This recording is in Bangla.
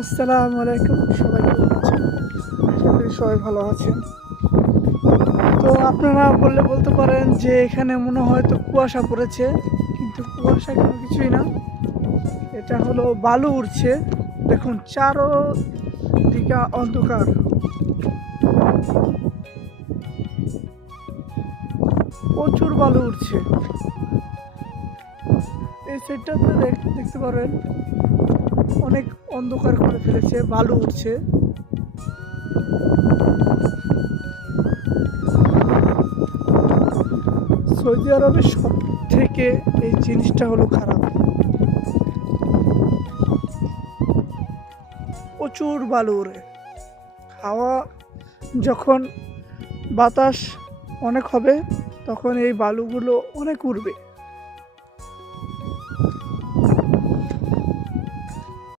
আসসালামু আলাইকুম, সবাই কেমন আছেন? আশা করি সবাই ভালো আছেন। তো আপনারা বলতে পারেন যে এখানে মনে হয় তো কুয়াশা পড়েছে, কিন্তু কুয়াশা কোনো কিছুই না। এটা হলো বালু উড়ছে। দেখুন চারোদিকে অন্ধকার, প্রচুর বালু উঠছে। এই সাইডটাতে দেখতে পারেন অনেক অন্ধকার করে ফেলেছে, বালু উঠছে। সৌদি আরবের সব থেকে এই জিনিসটা হলো খারাপ, প্রচুর বালু উড়ে। হাওয়া যখন বাতাস অনেক হবে তখন এই বালুগুলো অনেক উড়বে।